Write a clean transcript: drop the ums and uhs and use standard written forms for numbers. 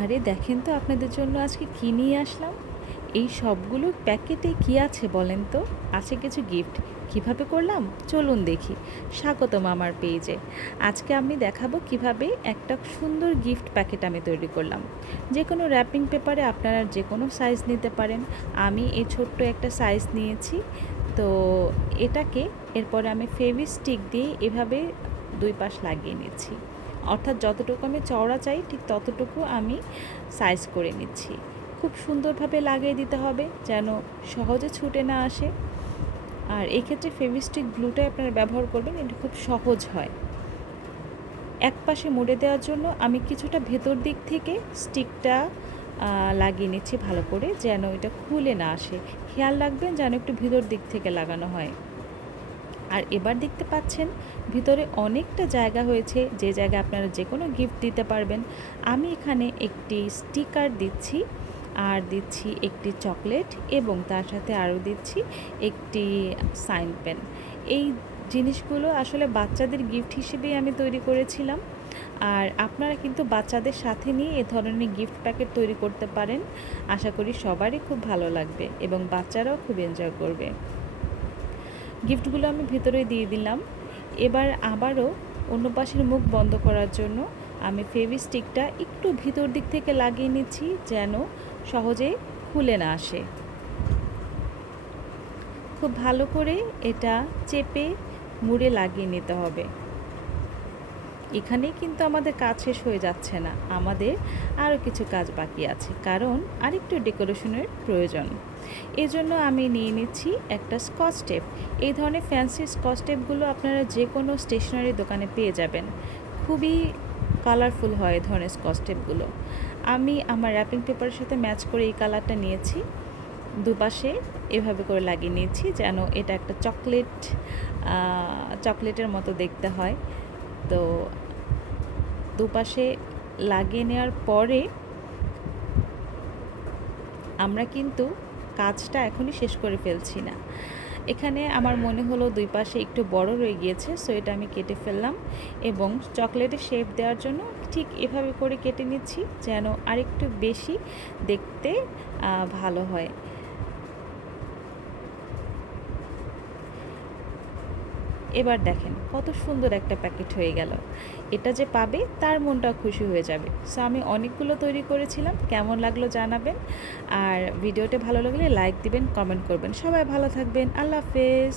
আরে দেখেন তো আপনাদের জন্য আজকে কী নিয়ে আসলাম। এই সবগুলো প্যাকেটে কী আছে বলেন তো? আছে কিছু গিফট। কিভাবে করলাম চলুন দেখি। স্বাগতম আমার পেজে। আজকে আমি দেখাবো কিভাবে একটা সুন্দর গিফট প্যাকেট আমি তৈরি করলাম। যে কোনো র্যাপিং পেপারে আপনারা যে কোনো সাইজ নিতে পারেন। আমি এই ছোট্ট একটা সাইজ নিয়েছি। তো এটাকে এরপরে আমি ফেভিস্টিক দিয়ে এভাবে দুই পাশ লাগিয়ে নিচ্ছি। অর্থাৎ যতটুকু আমি চওড়া চাই ঠিক ততটুকু আমি সাইজ করে নিচ্ছি। খুব সুন্দরভাবে লাগিয়ে দিতে হবে যেন সহজে ছুটে না আসে। আর এই ক্ষেত্রে ফেভিস্টিক গ্লুটাই আপনারা ব্যবহার করবেন, এটা খুব সহজ হয়। এক পাশে মুড়ে দেওয়ার জন্য আমি কিছুটা ভেতর দিক থেকে স্টিকটা লাগিয়ে নিচ্ছি ভালো করে, যেন এটা খুলে না আসে। খেয়াল রাখবেন যেন একটু ভিতর দিক থেকে লাগানো হয়। আর এবার দেখতে পাচ্ছেন ভিতরে অনেকটা জায়গা হয়েছে, যে জায়গায় আপনারা যে কোনো গিফট দিতে পারবেন। আমি এখানে একটি স্টিকার দিচ্ছি, আর দিচ্ছি একটি চকলেট, এবং তার সাথে আরও দিচ্ছি একটি সাইন পেন। এই জিনিসগুলো আসলে বাচ্চাদের গিফট হিসেবেই আমি তৈরি করেছিলাম। আর আপনারা কিন্তু বাচ্চাদের সাথে নিয়ে এ ধরনের গিফট প্যাকেট তৈরি করতে পারেন। আশা করি সবারই খুব ভালো লাগবে এবং বাচ্চারাও খুব এনজয় করবে। গিফটগুলো আমি ভেতরে দিয়ে দিলাম। এবার আবারও অন্য পাশের মুখ বন্ধ করার জন্য আমি ফেভিস্টিকটা একটু ভিতর দিক থেকে লাগিয়ে নিচ্ছি, যেন সহজে খুলে না আসে। খুব ভালো করে এটা চেপে মুড়ে লাগিয়ে নিতে হবে। এখানেই কিন্তু আমাদের কাজ শেষ হয়ে যাচ্ছে না, আমাদের আরও কিছু কাজ বাকি আছে, কারণ আরেকটু ডেকোরেশনের প্রয়োজন। এজন্য আমি নিয়ে নিচ্ছি একটা স্কচ টেপ। এই ধরনের ফ্যান্সি স্কচ টেপগুলো আপনারা যে কোনো স্টেশনারি দোকানে পেয়ে যাবেন। খুবই কালারফুল হয় এই ধরনের স্কচ টেপগুলো। আমি আমার র্যাপিং পেপারের সাথে ম্যাচ করে এই কালারটা নিয়েছি। দুপাশে এভাবে করে লাগিয়ে নিয়েছি যেন এটা একটা চকলেটের মতো দেখতে হয়। তো দুপাশে লাগিয়ে নেওয়ার পরে আমরা কিন্তু কাজটা এখনই শেষ করে ফেলছি না। এখানে আমার মনে হলো দুই পাশে একটু বড় রয়ে গিয়েছে, সো এটা আমি কেটে ফেললাম এবং চকলেটের শেপ দেওয়ার জন্য ঠিক এভাবে করে কেটে নিচ্ছি যেন আরেকটু বেশি দেখতে ভালো হয়। এবার দেখেন কত সুন্দর একটা প্যাকেট হয়ে গেল। এটা যে পাবে তার মনটা খুশি হয়ে যাবে। সো আমি অনেকগুলো তৈরি করেছিলাম, কেমন লাগলো জানাবেন। আর ভিডিওটা ভালো লাগলে লাইক দিবেন, কমেন্ট করবেন। সবাই ভালো থাকবেন। আল্লাহ হাফেজ।